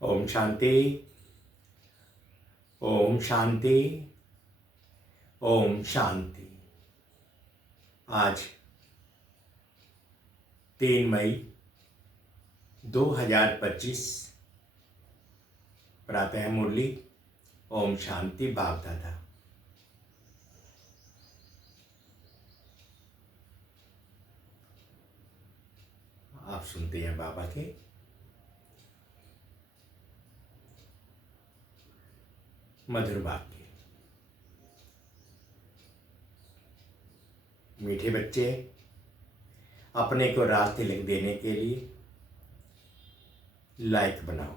ओम शांति। ओम शांति। ओम शांति। आज 3 मई 2025 प्रातः मुरली ओम शांति बाप दादा। आप सुनते हैं बाबा के मधुर वाक्य। मीठे बच्चे, अपने को राज तिलक देने के लिए लायक बनाओ।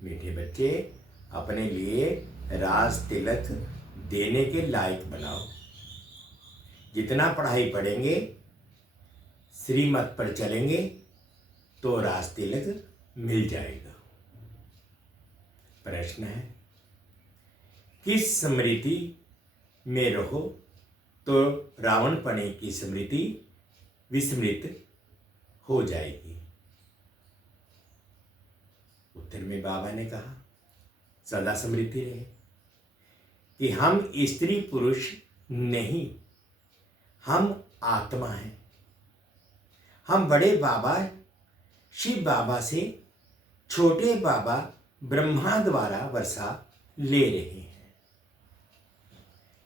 मीठे बच्चे, अपने लिए राज तिलक देने के लायक बनाओ। जितना पढ़ाई पढ़ेंगे, श्रीमत पर चलेंगे तो राज तिलक मिल जाएगा। प्रश्न है, किस स्मृति में रहो तो रावणपने की स्मृति विस्मृत हो जाएगी? उत्तर में बाबा ने कहा, सदा स्मृति रहे कि हम स्त्री पुरुष नहीं, हम आत्मा हैं। हम बड़े बाबा शिव बाबा से छोटे बाबा ब्रह्मा द्वारा वर्षा ले रहे हैं।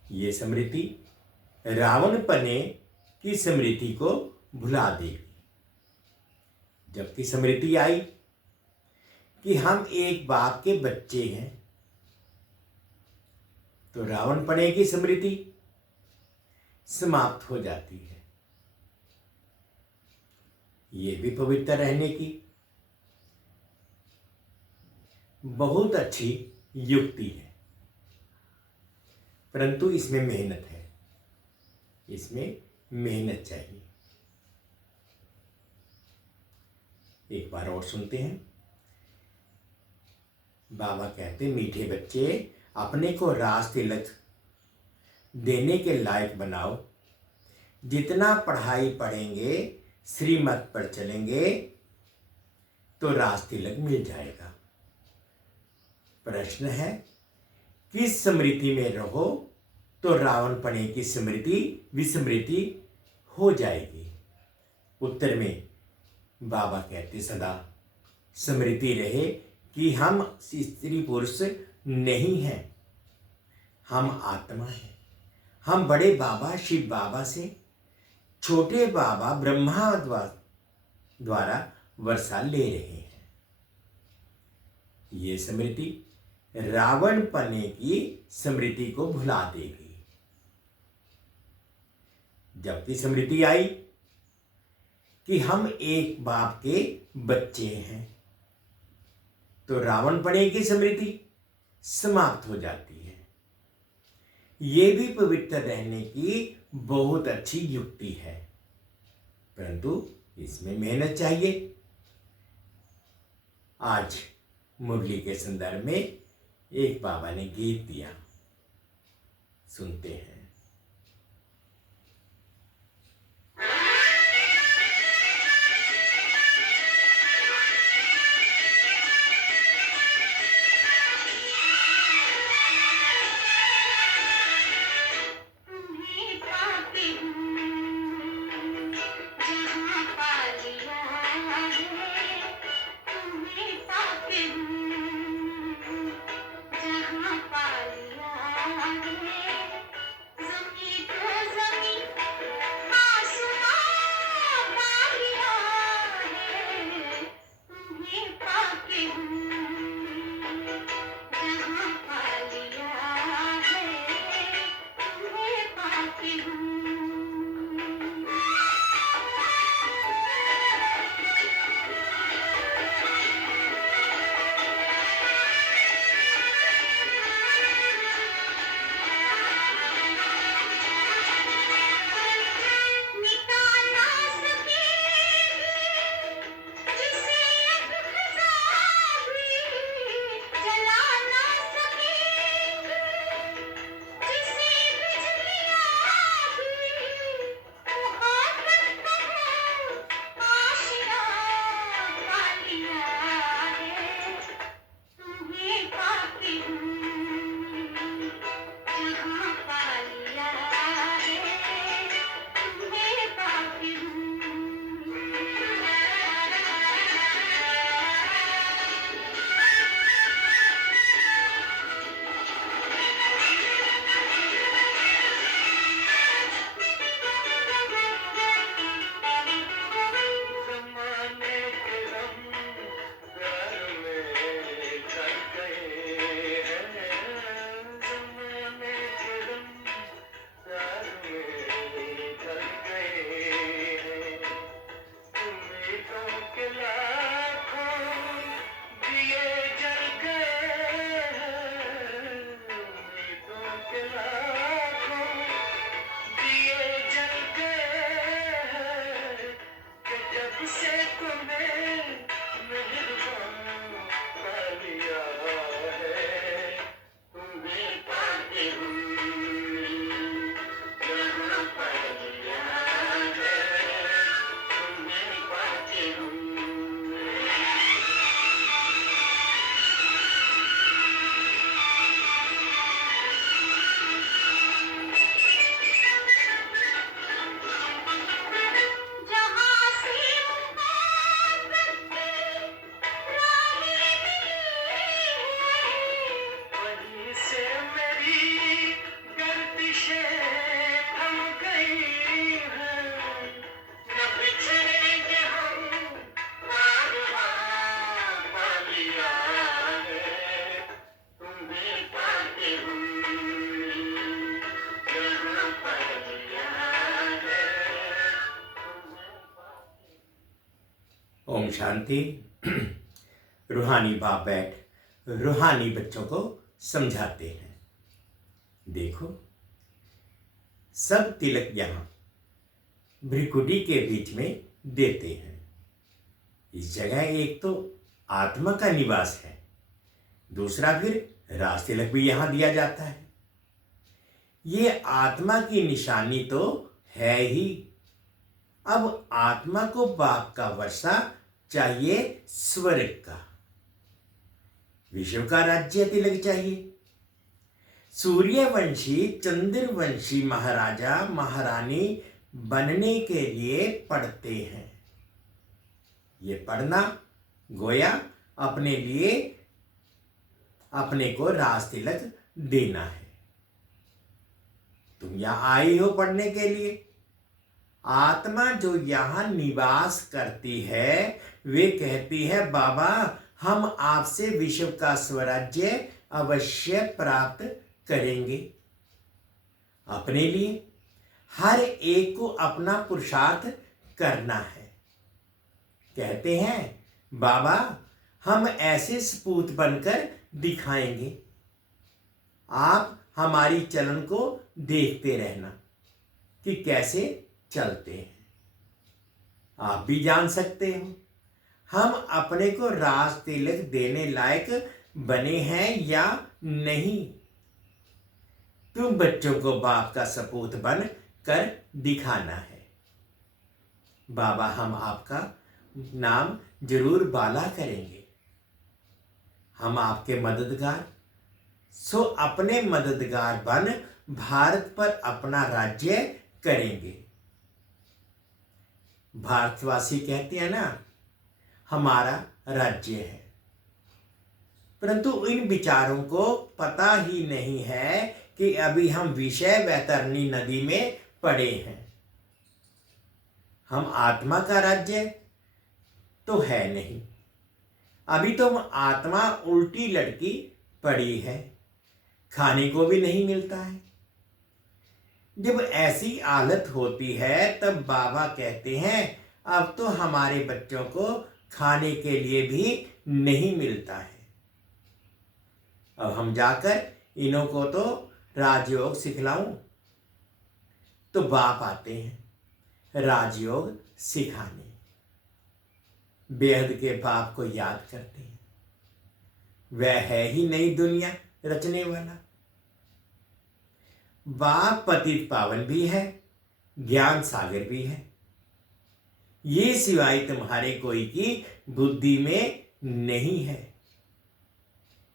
ये स्मृति रावणपने की स्मृति को भुला देगी। जबकि स्मृति आई कि हम एक बाप के बच्चे हैं, तो रावणपने की स्मृति समाप्त हो जाती है। ये भी पवित्र रहने की बहुत अच्छी युक्ति है, परंतु इसमें मेहनत है। इसमें मेहनत चाहिए। एक बार और सुनते हैं। बाबा कहते, मीठे बच्चे, अपने को राज तिलक देने के लायक बनाओ। जितना पढ़ाई पढ़ेंगे, श्रीमत पर चलेंगे तो राज तिलक मिल जाएगा। प्रश्न है, किस स्मृति में रहो तो रावणपने की स्मृति विस्मृति हो जाएगी? उत्तर में बाबा कहते, सदा स्मृति रहे कि हम स्त्री पुरुष नहीं हैं, हम आत्मा हैं। हम बड़े बाबा शिव बाबा से छोटे बाबा ब्रह्मा द्वारा वर्षा ले रहे हैं। ये स्मृति रावणपने की स्मृति को भुला देगी। जबकि स्मृति आई कि हम एक बाप के बच्चे हैं, तो रावणपने की स्मृति समाप्त हो जाती है। ये भी पवित्र रहने की बहुत अच्छी युक्ति है, परंतु इसमें मेहनत चाहिए। आज मुरली के संदर्भ में एक बाबा ने गीत दिया, सुनते हैं। के लाखों दिए जल गए हैं, उम्मीदों के लाखों दिए जल गए हैं, कि जब से तुम्हें मेहरबान पा लिया है, तुम्हें पाते हुए यहाँ पा लिया है, तुम्हें पाते हुए। जहाँ से मोहब्बत की राहें मिली हैं, वहीं से मेरी गर्दिशें थम गई हैं। न बिछड़ेंगे हम, कारवां पा लिया है, तुम्हें पाते हुए यहाँ पा लिया है। ओम शांति। रूहानी बाप बैठ रूहानी बच्चों को समझाते हैं। देखो, सब तिलक यहाँ भ्रिकुटी के बीच में देते हैं। इस जगह एक तो आत्मा का निवास है, दूसरा फिर राज तिलक भी यहाँ दिया जाता है। ये आत्मा की निशानी तो है ही। अब आत्मा को बाप का वर्षा चाहिए, स्वर्ग का, विश्व का राज्य तिलक चाहिए। सूर्यवंशी चंद्रवंशी महाराजा महारानी बनने के लिए पढ़ते हैं। ये पढ़ना गोया अपने लिए अपने को राज तिलक देना है। तुम यहां आई हो पढ़ने के लिए। आत्मा जो यहां निवास करती है वे कहती है, बाबा हम आपसे विश्व का स्वराज्य अवश्य प्राप्त करेंगे। अपने लिए हर एक को अपना पुरुषार्थ करना है। कहते हैं, बाबा हम ऐसे सपूत बनकर दिखाएंगे, आप हमारी चलन को देखते रहना कि कैसे चलते हैं। आप भी जान सकते हो हम अपने को राज तिलक देने लायक बने हैं या नहीं। तुम बच्चों को बाप का सपूत बन कर दिखाना है। बाबा हम आपका नाम जरूर बाला करेंगे, हम आपके मददगार। सो अपने मददगार बन भारत पर अपना राज्य करेंगे। भारतवासी कहते हैं ना, हमारा राज्य है, परंतु इन विचारों को पता ही नहीं है कि अभी हम विषय वैतरणी नदी में पड़े हैं। हम आत्मा का राज्य तो है नहीं। अभी तो हम आत्मा उल्टी लटकी पड़ी है, खाने को भी नहीं मिलता है। जब ऐसी हालत होती है तब बाबा कहते हैं, अब तो हमारे बच्चों को खाने के लिए भी नहीं मिलता है। अब हम जाकर इन्हों को तो राजयोग सिखलाऊं। तो बाप आते हैं राजयोग सिखाने। बेहद के बाप को याद करते हैं। वह है ही नई दुनिया रचने वाला। बाप पतित पावन भी है, ज्ञान सागर भी है। ये सिवाय तुम्हारे कोई की बुद्धि में नहीं है।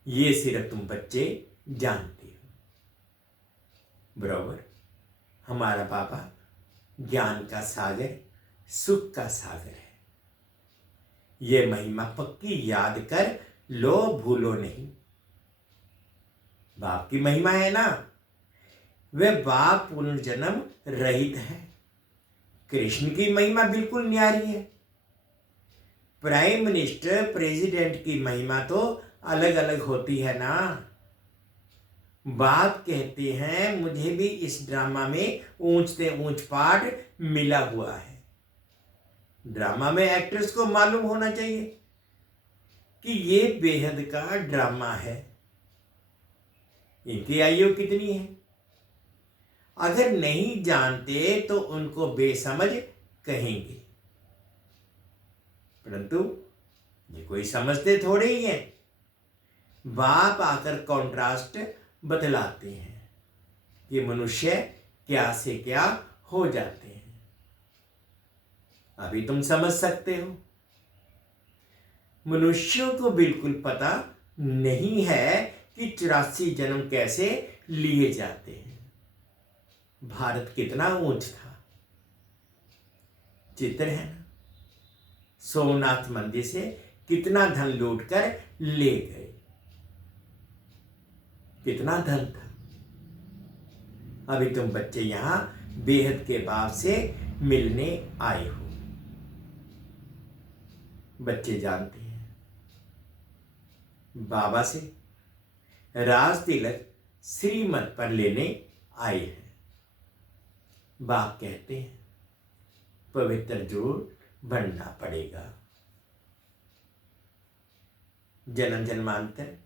ये सिर्फ तुम बच्चे जानते हो। बराबर हमारा बाबा ज्ञान का सागर, सुख का सागर है। ये महिमा पक्की याद कर लो, भूलो नहीं। बाप की महिमा है ना, वह बाप पुनर्जन्म रहित है। कृष्ण की महिमा बिल्कुल न्यारी है। प्राइम मिनिस्टर, प्रेसिडेंट की महिमा तो अलग अलग होती है ना। बाप कहते हैं, मुझे भी इस ड्रामा में ऊंच से ऊंच पार्ट मिला हुआ है। ड्रामा में एक्टर्स को मालूम होना चाहिए कि ये बेहद का ड्रामा है, इनकी आयु कितनी है। अगर नहीं जानते तो उनको बेसमझ कहेंगे, परंतु ये कोई समझते थोड़े ही हैं। बाप आकर कॉन्ट्रास्ट बतलाते हैं कि मनुष्य क्या से क्या हो जाते हैं। अभी तुम समझ सकते हो। मनुष्यों को बिल्कुल पता नहीं है कि 84 जन्म कैसे लिए जाते हैं। भारत कितना ऊंच था, चित्र है ना। सोमनाथ मंदिर से कितना धन लूट कर ले गए, कितना धन था। अभी तुम बच्चे यहां बेहद के बाप से मिलने आए हो। बच्चे जानते हैं बाबा से राज तिलक श्रीमत पर लेने आए हैं। बाप कहते हैं पवित्र जरूर बनना पड़ेगा। जन्म जन्मांतर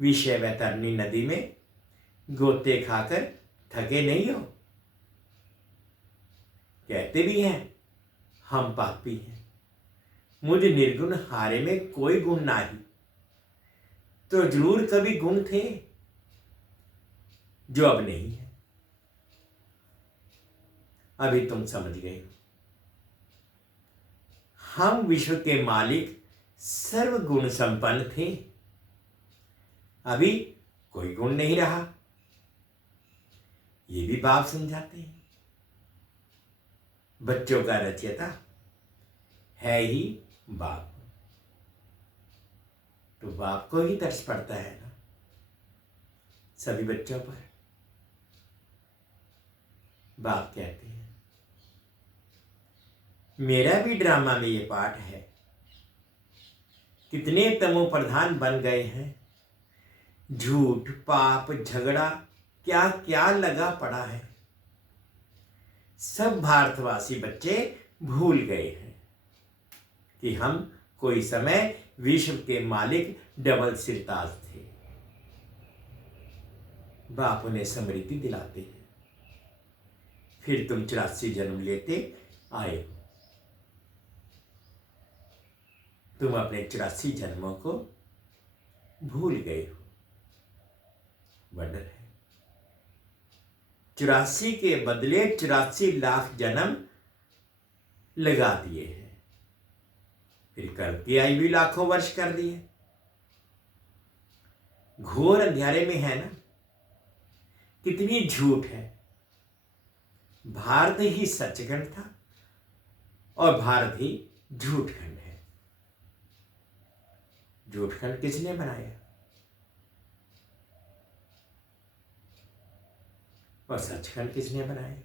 विषय वैतरणी नदी में गोते खाकर थके नहीं हो। कहते भी हैं हम पापी हैं, मुझ निर्गुण हारे में कोई गुण नहीं। तो जरूर कभी गुण थे जो अब नहीं है। अभी तुम समझ गए हो। हम विश्व के मालिक सर्व गुण संपन्न थे, अभी कोई गुण नहीं रहा। ये भी बाप समझाते हैं। बच्चों का रचयिता है ही बाप, तो बाप को ही तरस पड़ता है ना सभी बच्चों पर। बाप कहते हैं मेरा भी ड्रामा में ये पाठ है। कितने तमो प्रधान बन गए हैं, झूठ पाप झगड़ा क्या क्या लगा पड़ा है। सब भारतवासी बच्चे भूल गए हैं कि हम कोई समय विश्व के मालिक डबल सिरताज थे। बाप उन्हें स्मृति दिलाते हैं। फिर तुम 84 जन्म लेते आए हो। तुम अपने 84 जन्मों को भूल गए हो। वंडर है। 84 के बदले 84 लाख जन्म लगा दिए हैं। फिर कल की आयु भी लाखों वर्ष कर दिए। घोर अंधेरे में है ना। कितनी झूठ है। भारत ही सचखंड था और भारत ही झूठखंड है। झूठखंड किसने बनाया और सचखंड किसने बनाया,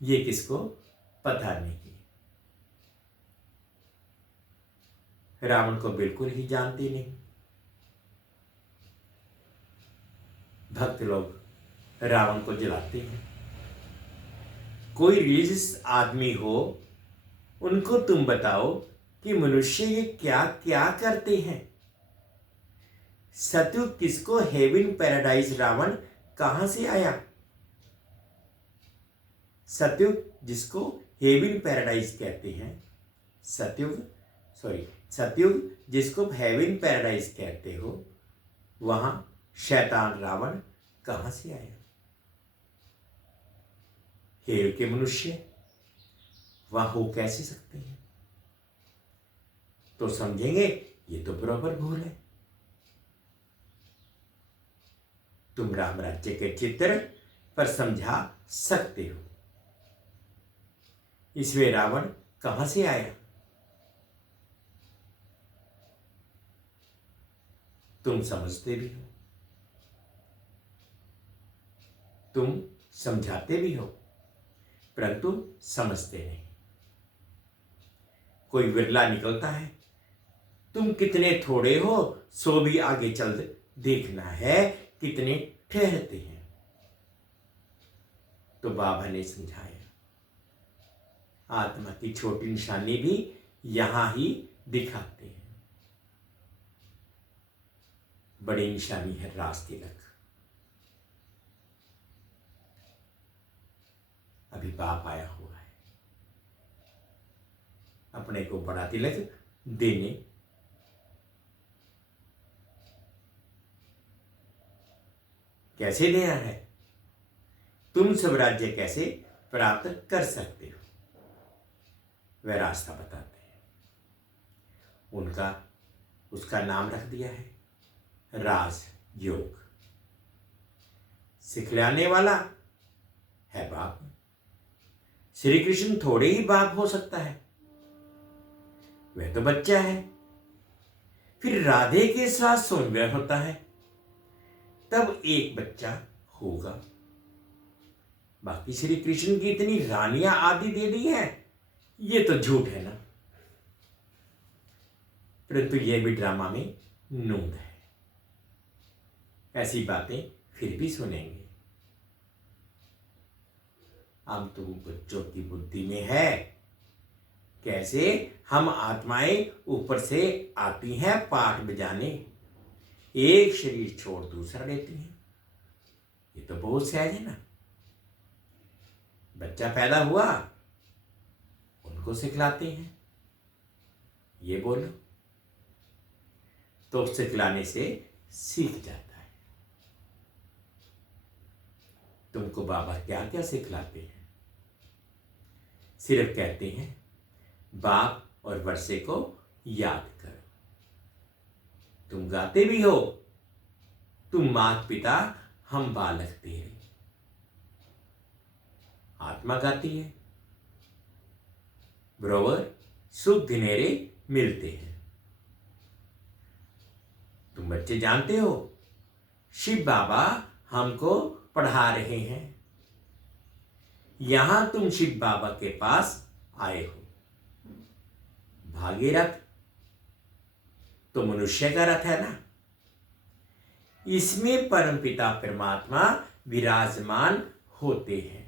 ये किसको पता नहीं। रावण को बिल्कुल ही जानती नहीं। भक्त लोग रावण को जलाते हैं। कोई रिलीजियस आदमी हो, उनको तुम बताओ कि मनुष्य ये क्या क्या करते हैं। सतयुग किसको हेवन पैराडाइज रावण कहां से आया। सतयुग जिसको हेवन पैराडाइज कहते हैं, सतयुग जिसको हेवन पैराडाइज कहते हो, वहां शैतान रावण कहां से आया। हेल के मनुष्य वहां हो कैसे सकते हैं। तो समझेंगे ये तो बराबर भूल है। तुम राम राज्य के चित्र पर समझा सकते हो। इसमें रावण कहां से आया। तुम समझते भी हो, तुम समझाते भी हो, परंतु समझते नहीं। कोई विरला निकलता है। तुम कितने थोड़े हो सो भी आगे चल देखना है कितने ठहरते हैं। तो बाबा ने समझाया आत्मा की छोटी निशानी भी यहां ही दिखाते हैं। बड़ी निशानी है रास तिलक। अभी बाप आया हुआ है अपने को बड़ा तिलक देने। कैसे देना है, तुम स्वराज्य कैसे प्राप्त कर सकते हो, वह रास्ता बताते हैं। उसका नाम रख दिया है राज योग। सिखलाने वाला है बाप। श्री कृष्ण थोड़े ही बाप हो सकता है, वह तो बच्चा है। फिर राधे के साथ स्वयंवर होता है, तब एक बच्चा होगा। बाकी श्री कृष्ण की इतनी रानियां आदि दे दी है, ये तो झूठ है ना। परंतु यह भी ड्रामा में नूंद है। ऐसी बातें फिर भी सुनेंगे। हम तुम बच्चों की बुद्धि में है कैसे हम आत्माएं ऊपर से आती हैं पाठ बजाने, एक शरीर छोड़ दूसरा लेती हैं। ये तो बहुत सहज है ना। बच्चा पैदा हुआ, उनको सिखलाते हैं ये बोलो, तो सिखलाने से सीख जाता है। तुमको बाबा क्या क्या सिखलाते हैं? सिर्फ कहते हैं बाप और वर्षे को याद करो। तुम गाते भी हो, तुम मात पिता हम बालक तेरे। आत्मा गाती है, बरोबर सुख धिनेरे मिलते हैं। तुम बच्चे जानते हो शिव बाबा हमको पढ़ा रहे हैं। यहां तुम शिव बाबा के पास आए हो। भागीरथ तो मनुष्य का रथ है ना, इसमें परमपिता परमात्मा विराजमान होते हैं।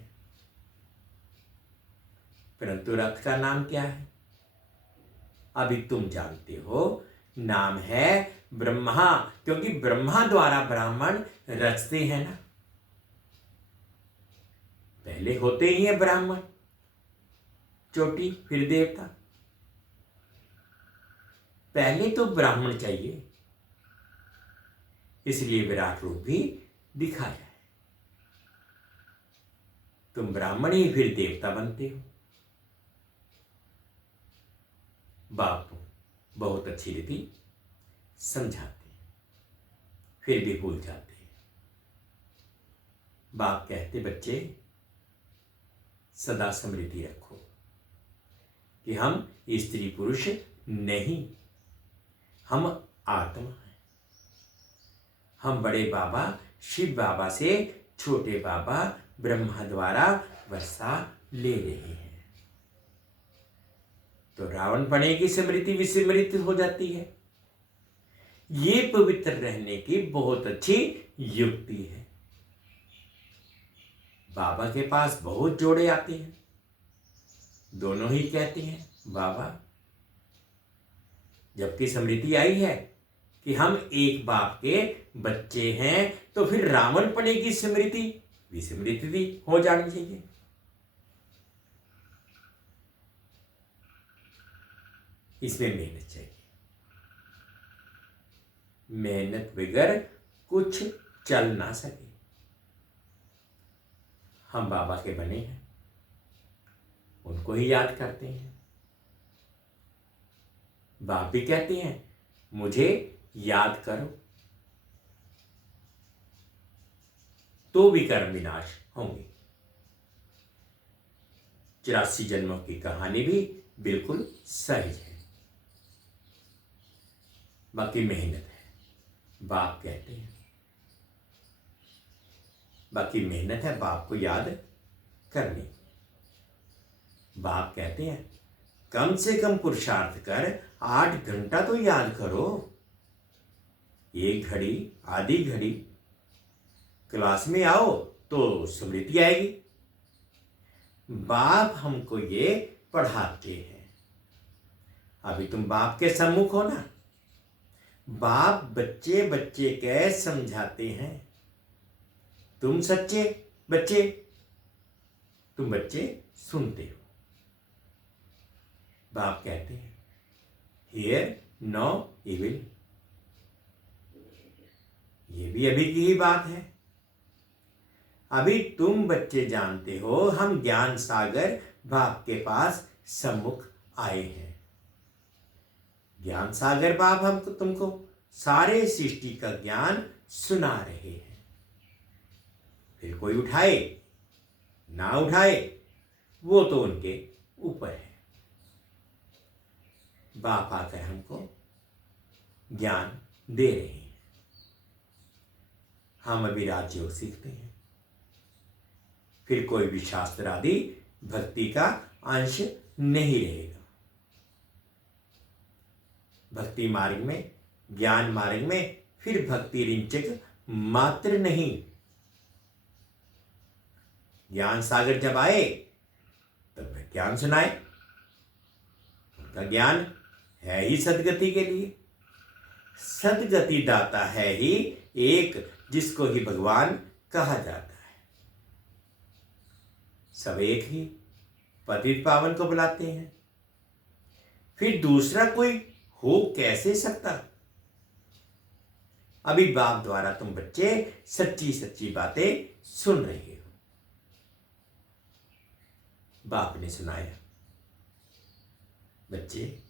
परंतु रथ का नाम क्या है? अभी तुम जानते हो, नाम है ब्रह्मा, क्योंकि ब्रह्मा द्वारा ब्राह्मण रचते हैं ना। पहले होते ही है ब्राह्मण, चोटी फिर देवता। पहले तो ब्राह्मण चाहिए, इसलिए विराट रूप भी दिखाया है। तुम ब्राह्मण ही फिर देवता बनते हो। बाप बहुत अच्छी रीति समझाते हैं, फिर भी भूल जाते हैं। बाप कहते बच्चे सदा स्मृति रखो कि हम स्त्री पुरुष नहीं, हम आत्मा हैं। हम बड़े बाबा शिव बाबा से छोटे बाबा ब्रह्मा द्वारा वर्षा ले रहे हैं। तो रावण पने की स्मृति विस्मृत हो जाती है। ये पवित्र रहने की बहुत अच्छी युक्ति है। बाबा के पास बहुत जोड़े आते हैं, दोनों ही कहते हैं बाबा। जबकि स्मृति आई है कि हम एक बाप के बच्चे हैं, तो फिर रावण पने की स्मृति विस्मृत भी हो जानी चाहिए। इसमें मेहनत चाहिए। मेहनत बगैर कुछ चल ना सके। हम बाबा के बने हैं, उनको ही याद करते हैं। बाप भी कहते हैं मुझे याद करो, तो भी कर्म विनाश होंगे। 84 जन्मों की कहानी भी बिल्कुल सहज है। बाकी मेहनत है, बाप कहते हैं। बाकी मेहनत है बाप को याद करनी। बाप कहते हैं कम से कम पुरुषार्थ कर 8 घंटा तो याद करो। 1 घड़ी आधी घड़ी क्लास में आओ तो स्मृति आएगी। बाप हमको ये पढ़ाते हैं। अभी तुम बाप के सम्मुख हो ना, बाप बच्चे बच्चे के समझाते हैं। तुम सच्चे बच्चे, तुम बच्चे सुनते हो। बाप कहते हैं हियर नो इविल। ये भी अभी की ही बात है। अभी तुम बच्चे जानते हो हम ज्ञान सागर बाप के पास सम्मुख आए हैं। ज्ञान सागर बाप हमको तुमको सारे सृष्टि का ज्ञान सुना रहे हैं। फिर कोई उठाए ना उठाए वो तो उनके ऊपर है। बाप आकर हमको ज्ञान दे रहे हैं। हम अभी राजयोग सीखते हैं। फिर कोई भी शास्त्र आदि भक्ति का अंश नहीं रहेगा। भक्ति मार्ग में, ज्ञान मार्ग में फिर भक्ति रिंचक मात्र नहीं। ज्ञान सागर जब आए तब वह ज्ञान सुनाए। उनका ज्ञान है ही सदगति के लिए। सदगति दाता है ही एक, जिसको ही भगवान कहा जाता है। सब एक ही पतित पावन को बुलाते हैं। फिर दूसरा कोई हो कैसे सकता। अभी बाप द्वारा तुम बच्चे सच्ची सच्ची बातें सुन रहे हो। बाप ने सुनाया, बच्चे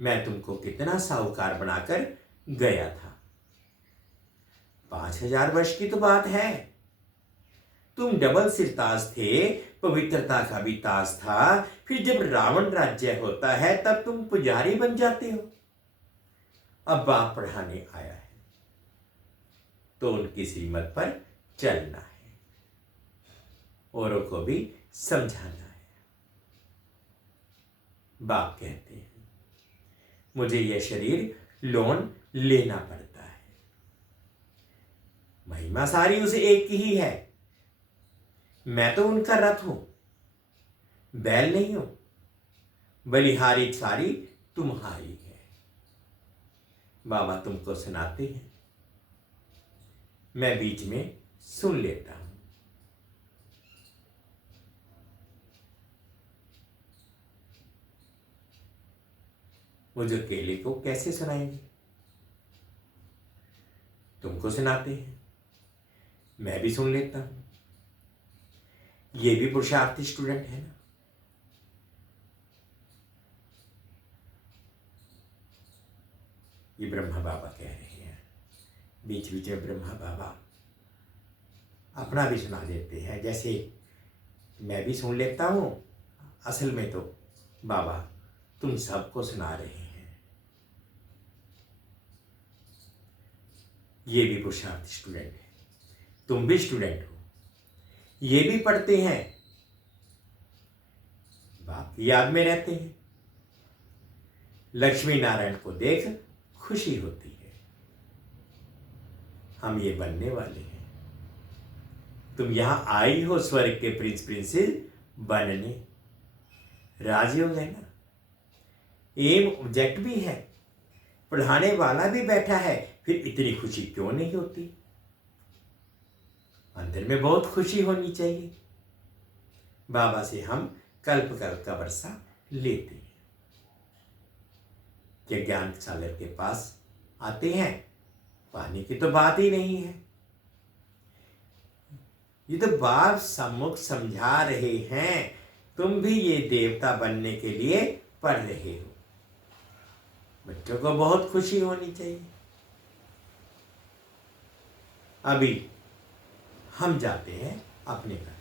मैं तुमको कितना साहूकार बनाकर गया था। 5000 वर्ष की तो बात है। तुम डबल सिर ताज थे, पवित्रता का भी ताज था। फिर जब रावण राज्य होता है तब तुम पुजारी बन जाते हो। अब बाप पढ़ाने आया है तो उनकी श्रीमत पर चलना है, औरों को भी समझाना है। बाप कहते हैं मुझे यह शरीर लोन लेना पड़ता है। महिमा सारी उसे एक की ही है। मैं तो उनका रथ हूं, बैल नहीं हूं। बलिहारी सारी तुम्हारी है। बाबा तुमको सुनाते हैं, मैं बीच में सुन लेता हूं। मुझे अकेले को कैसे सुनाएंगे। तुमको सुनाते हैं, मैं भी सुन लेता हूं। ये भी पुरुषार्थी स्टूडेंट है ना। ये ब्रह्मा बाबा कह रहे हैं। बीच बीच में ब्रह्मा बाबा अपना भी सुना देते हैं। जैसे मैं भी सुन लेता हूं, असल में तो बाबा तुम सबको सुना रहे हैं। ये भी पुरुषार्थी स्टूडेंट है, तुम भी स्टूडेंट हो। ये भी पढ़ते हैं, बाप की याद में रहते हैं। लक्ष्मी नारायण को देख खुशी होती है। हम ये बनने वाले हैं। तुम यहां आई हो स्वर्ग के प्रिंस प्रिंसेस बनने। राजयोग है ना, एम ऑब्जेक्ट भी है, पढ़ाने वाला भी बैठा है। फिर इतनी खुशी क्यों नहीं होती। अंदर में बहुत खुशी होनी चाहिए। बाबा से हम कल्प कल्प का वर्षा लेते हैं। क्या ज्ञान सागर के पास आते हैं, पानी की तो बात ही नहीं है। ये तो बाप सम्मुख समझा रहे हैं। तुम भी ये देवता बनने के लिए पढ़ रहे हो। बच्चों को बहुत खुशी होनी चाहिए। अभी हम जाते हैं अपने घर।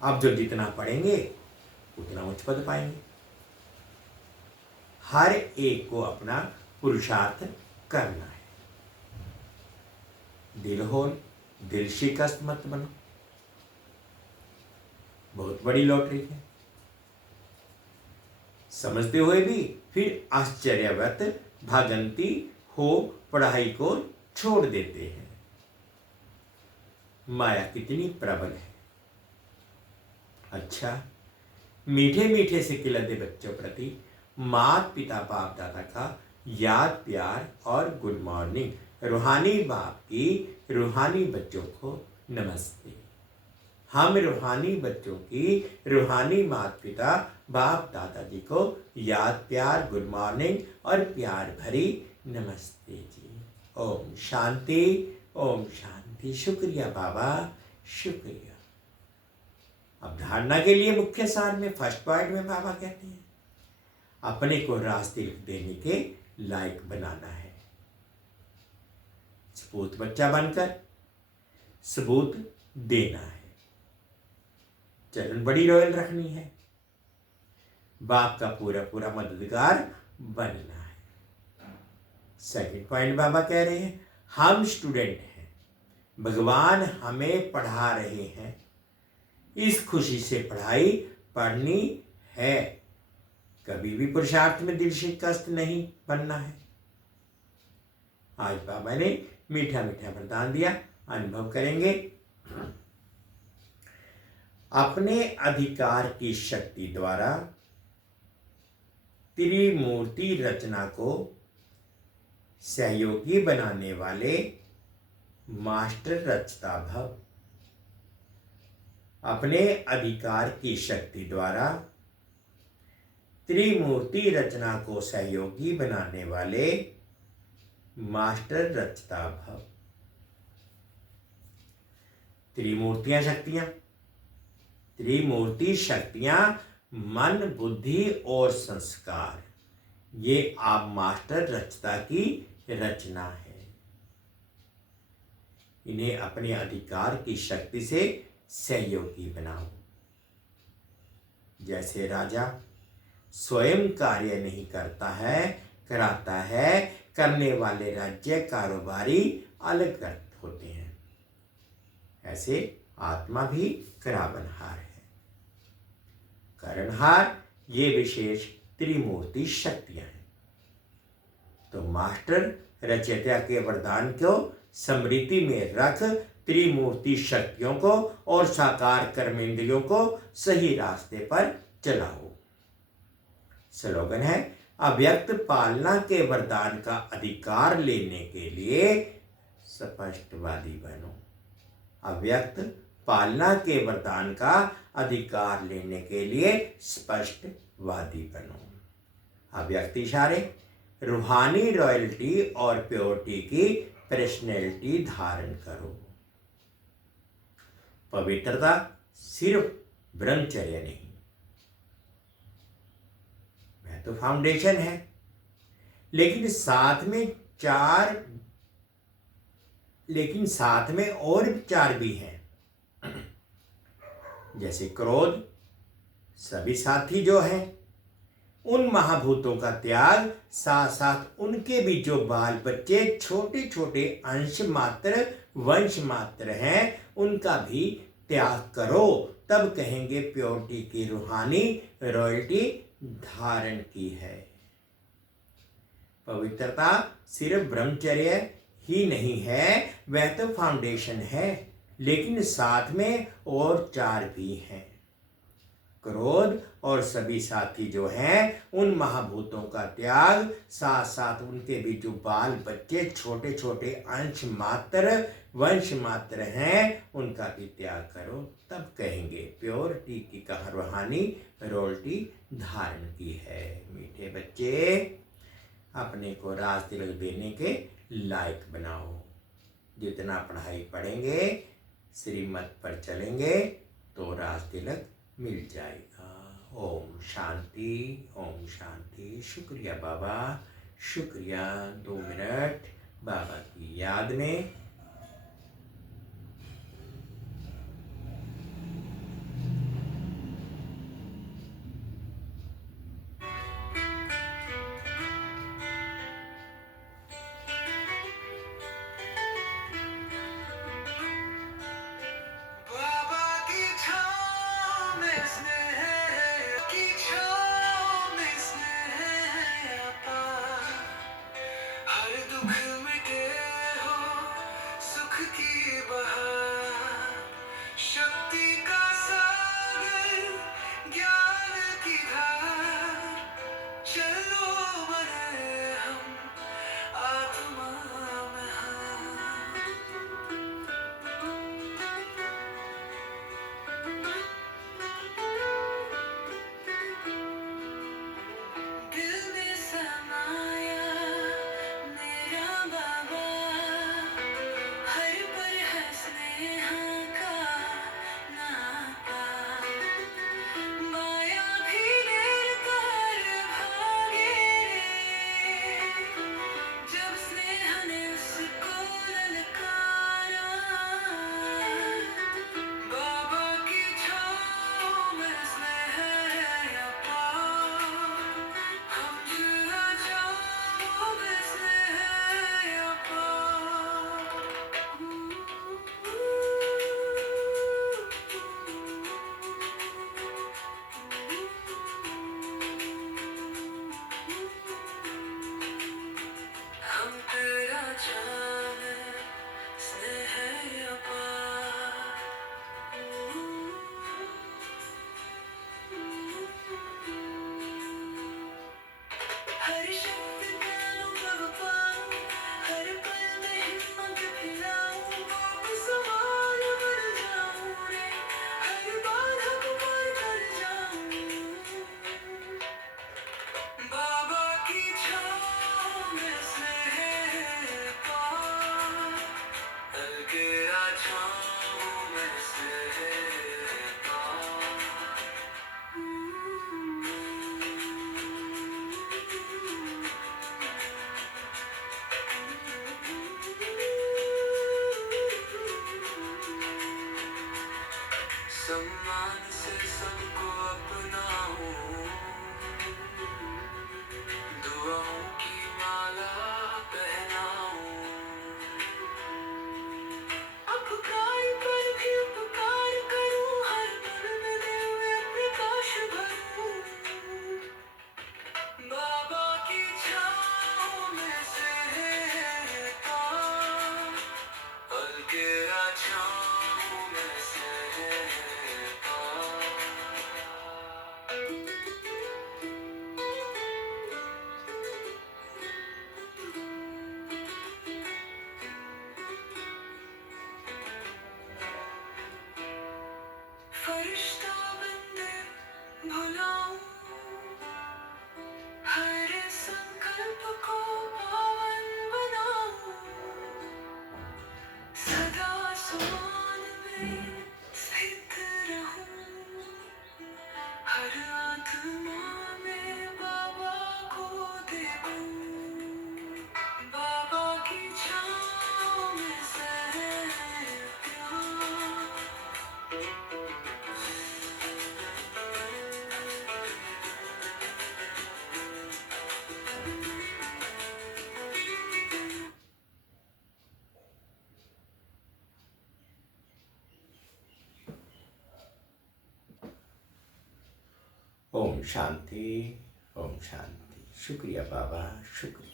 अब जो जितना पढ़ेंगे उतना उच्च पद पाएंगे। हर एक को अपना पुरुषार्थ करना है। दिल होल, दिल शिकस्त मत बनो। बहुत बड़ी लॉटरी है। समझते हुए भी फिर आश्चर्यवत भागंती हो पढ़ाई को छोड़ देते हैं। माया कितनी प्रबल है। अच्छा, मीठे मीठे से खिलते बच्चों प्रति माता पिता बाप दादा का याद प्यार और गुड मॉर्निंग। रूहानी बाप की रूहानी बच्चों को नमस्ते। हम रूहानी बच्चों की रूहानी माता पिता बाप दादाजी को याद प्यार गुड मॉर्निंग और प्यार भरी नमस्ते जी। ओम शांति, ओम शांति। शुक्रिया बाबा, शुक्रिया। अब धारणा के लिए मुख्य सार में फर्स्ट पॉइंट में बाबा कहते हैं अपने को रास्ते देने के लायक बनाना है। सबूत बच्चा बनकर सबूत देना है। चरण बड़ी रॉयल रखनी है। बाप का पूरा पूरा मददगार बनना है। सेकंड पॉइंट बाबा कह रहे हैं हम स्टूडेंट हैं, भगवान हमें पढ़ा रहे हैं, इस खुशी से पढ़ाई पढ़नी है। कभी भी पुरुषार्थ में दिल शिकस्त नहीं बनना है। आज बाबा ने मीठा मीठा वरदान दिया, अनुभव करेंगे। अपने अधिकार की शक्ति द्वारा त्रिमूर्ति रचना को सहयोगी बनाने वाले मास्टर रचता भव। अपने अधिकार की शक्ति द्वारा त्रिमूर्ति रचना को सहयोगी बनाने वाले मास्टर रचता भव। त्रिमूर्तियां शक्तियां, त्रिमूर्ति शक्तियां मन बुद्धि और संस्कार, ये आप मास्टर रचता की रचना है। इन्हें अपने अधिकार की शक्ति से सहयोगी बनाओ। जैसे राजा स्वयं कार्य नहीं करता है, कराता है, करने वाले राज्य कारोबारी अलग होते हैं, ऐसे आत्मा भी करावनहार है। करणहार ये विशेष त्रिमूर्ति शक्तियां हैं। तो मास्टर रचयिता के वरदान को स्मृति में रख त्रिमूर्ति शक्तियों को और साकार कर्मेंद्रियों को सही रास्ते पर चलाओ। स्लोगन है अव्यक्त पालना के वरदान का अधिकार लेने के लिए स्पष्टवादी बनो। अव्यक्त पालना के वरदान का अधिकार लेने के लिए स्पष्टवादी बनो। अव्यक्त इशारे रूहानी रॉयल्टी और प्योरिटी की पर्सनैलिटी धारण करो। पवित्रता सिर्फ ब्रह्मचर्य नहीं, वह तो फाउंडेशन है, लेकिन साथ में और चार भी हैं। जैसे क्रोध, सभी साथी जो हैं उन महाभूतों का त्याग, साथ साथ उनके भी जो बाल बच्चे छोटे छोटे अंश मात्र वंश मात्र हैं उनका भी त्याग करो। तब कहेंगे प्योरिटी की रूहानी रॉयल्टी धारण की है। पवित्रता सिर्फ ब्रह्मचर्य ही नहीं है, वह तो फाउंडेशन है, लेकिन साथ में और चार भी हैं। क्रोध और सभी साथी जो हैं उन महाभूतों का त्याग, साथ साथ उनके भी जो बाल बच्चे छोटे छोटे अंश मात्र वंश मात्र हैं उनका भी त्याग करो। तब कहेंगे प्योरिटी की कहा रूहानी रॉयल्टी धारण की है। मीठे बच्चे अपने को राज तिलक देने के लायक बनाओ। जितना पढ़ाई पढ़ेंगे, श्रीमत पर चलेंगे तो राज तिलक मिल जाएगा। ओम शांति, ओम शांति। शुक्रिया बाबा, शुक्रिया। 2 मिनट बाबा की याद में। बनाऊं, हर संकल्प को पावन बनाऊं, सदा आसमान में स्थित रहूं, हर आत्मा में बाबा को देखूं, बाबा की छाँव में सहर प्यार। ओम शांति, ओम शांति। शुक्रिया बाबा, शुक्रिया।